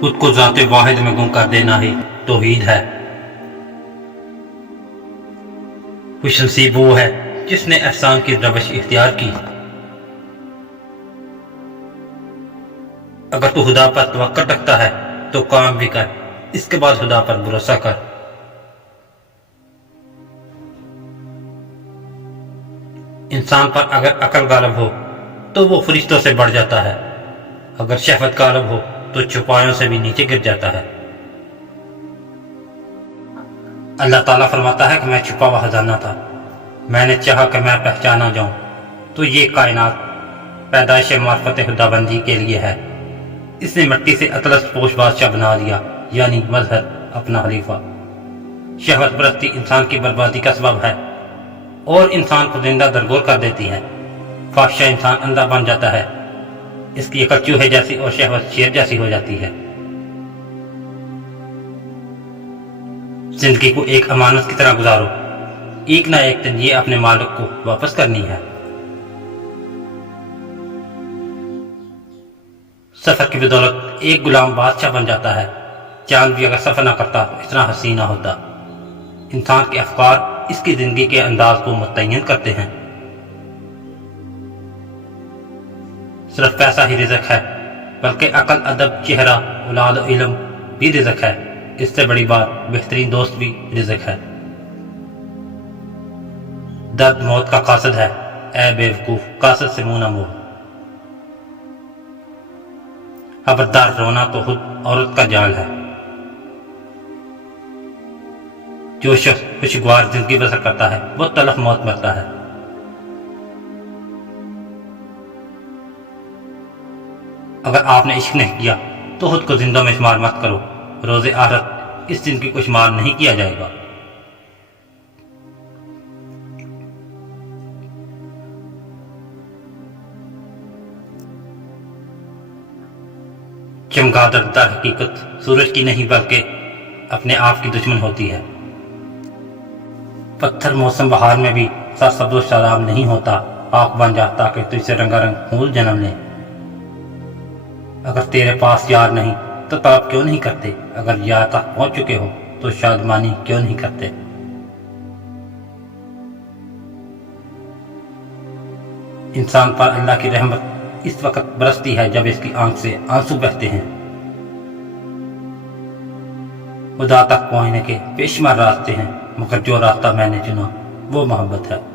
خود کو ذات واحد میں گم کر دینا ہی توحید ہے۔ خوش نصیب وہ ہے جس نے احسان کی روش اختیار کی۔ اگر تو خدا پر توکل رکھتا ہے تو کام بھی کر، اس کے بعد خدا پر بھروسہ کر۔ انسان پر اگر عقل غالب ہو تو وہ فرشتوں سے بڑھ جاتا ہے، اگر شہوت غالب ہو تو چوپایوں سے بھی نیچے گر جاتا ہے۔ اللہ تعالیٰ فرماتا ہے کہ میں چھپا ہوا خزانہ تھا، میں نے چاہا کہ میں پہچانا جاؤں، تو یہ کائنات پیدائش معرفت خدا بندی کے لیے ہے۔ اس نے مٹی سے اطلس پوش بادشاہ بنا دیا، یعنی مظہر اپنا خلیفہ۔ شہوت پرستی انسان کی بربادی کا سبب ہے اور انسان کو زندہ درگور کر دیتی ہے۔ فحشہ انسان اندھا بن جاتا ہے، اس کی عقل چوہے جیسی اور شہوت شیر جیسی ہو جاتی ہے۔ زندگی کو ایک امانت کی طرح گزارو، ایک نہ ایک دن یہ اپنے مالک کو واپس کرنی ہے۔ سفر کی بدولت ایک غلام بادشاہ بن جاتا ہے، چاند بھی اگر سفر نہ کرتا تو اتنا حسین نہ ہوتا۔ انسان کے افکار اس کی زندگی کے انداز کو متعین کرتے ہیں۔ صرف پیسہ ہی رزق ہے، بلکہ عقل، ادب، چہرہ، اولاد و علم بھی رزق ہے۔ اس سے بڑی بات بہترین دوست بھی رزق ہے۔ درد موت کا قاصد ہے، اے بے وقوف قاصد سے منہ نہ موڑ۔ خبردار، رونا تو خود عورت کا جال ہے۔ جو شخص خوشگوار زندگی بسر کرتا ہے وہ تلخ موت مرتا ہے۔ اگر آپ نے عشق نہیں کیا تو خود کو زندوں میں شمار مت کرو، روز آخرت اس زندگی کو شمار نہیں کیا جائے گا۔ چمگادڑ در حقیقت سورج کی نہیں بلکہ اپنے آپ کی دشمن ہوتی ہے۔ پتھر موسم بہار میں بھی سرسبز و شاداب نہیں ہوتا، خاک بن جا تاکہ تجھ سے رنگا رنگ پھول جنم لیں۔ اگر تیرے پاس یار نہیں تو طلب کیوں نہیں کرتے، اگر یار تک پہنچ چکے ہو تو شادمانی کیوں نہیں کرتے۔ انسان پر اللہ کی رحمت اس وقت برستی ہے جب اس کی آنکھ سے آنسو بہتے ہیں۔ خدا تک پہنچنے کے بے شمار راستے ہیں، مگر جو راستہ میں نے چنا وہ محبت ہے۔